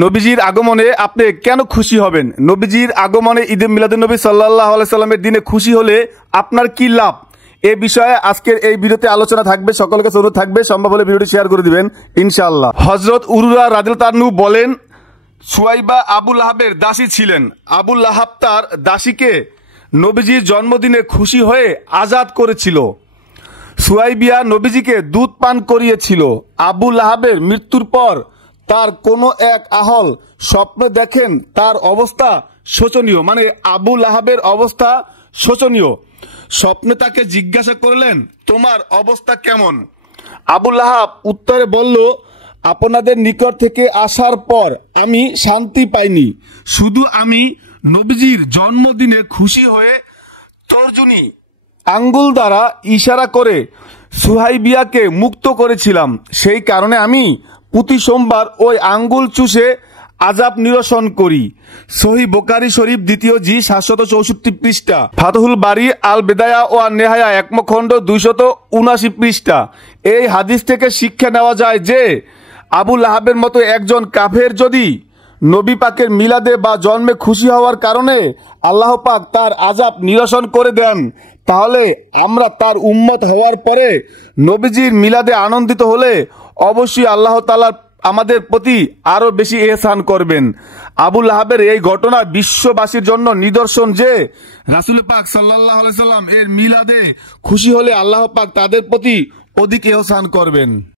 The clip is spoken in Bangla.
নবীজির আগমনে আপনি কেন খুশি হবেন? নবীজির আগমনে ঈদে মিলাদুন্নবী সাল্লাল্লাহু আলাইহি সাল্লামের দিনে খুশি হলে আপনার কি লাভ, এ বিষয়ে আজকের এই ভিডিওতে আলোচনা থাকবে। সকলকে অনুরোধ থাকবে সম্ভব হলে ভিডিওটি শেয়ার করে দিবেন ইনশাআল্লাহ। হযরত উরওয়া রাদিয়াল্লাহু তাআলা বলেন, সুয়াইবা আবু লাহাবের দাসী ছিলেন। আবু লাহাব তার দাসীকে নবীজির জন্মদিনে খুশি হয়ে আজাদ করেছিল। সুয়াইবিয়া নবীজিকে দুধ পান করিয়েছিল। আবু লাহাবের মৃত্যুর পর তার কোনো এক আহল স্বপ্নে দেখেন তার অবস্থা শোচনীয়, মানে আবু লাহাবের অবস্থা শোচনীয়। স্বপ্নে তাকে জিজ্ঞাসা করলেন, তোমার অবস্থা কেমন? আবু লাহাব উত্তরে বলল, আপনাদের নিকট থেকে আসার পর আমি শান্তি পাইনি, শুধু আমি নবীজির জন্মদিনে খুশি হয়ে তর্জনী আঙ্গুল দ্বারা ইশারা করে সুহাইবিয়াকে মুক্ত করেছিলাম। সেই কারণে আমি প্রতি সোমবার ওই আঙ্গুল চুষে আযাব নিরসন করি। সহিহ বুখারী শরীফ দ্বিতীয় জি 764 পৃষ্ঠা, ফাতহুল বারী আল বেদায়া ও আন নেহায়া 1 খণ্ড 279 পৃষ্ঠা। এই হাদিস থেকে শিক্ষা নেওয়া যায় যে আবু লাহাবের মতো একজন কাফের যদি নবী পাকের মিলাদে বা জন্মে খুশি হওয়ার কারণে আল্লাহ পাক তার আযাব নিরসন করে দেন, তাহলে আমরা তার উম্মত হওয়ার পরে নবীজির মিলাদে আনন্দিত হলে অবশ্যই আল্লাহ তাআলা আমাদের প্রতি আরো বেশি ইহসান করবেন। আবু লাহাবের এই ঘটনা বিশ্ববাসীর জন্য নিদর্শন যে রাসূল পাক সাল্লাল্লাহু আলাইহি সাল্লাম এর মিলাদে খুশি হলে আল্লাহ পাক তাদের প্রতি অধিক ইহসান করবেন।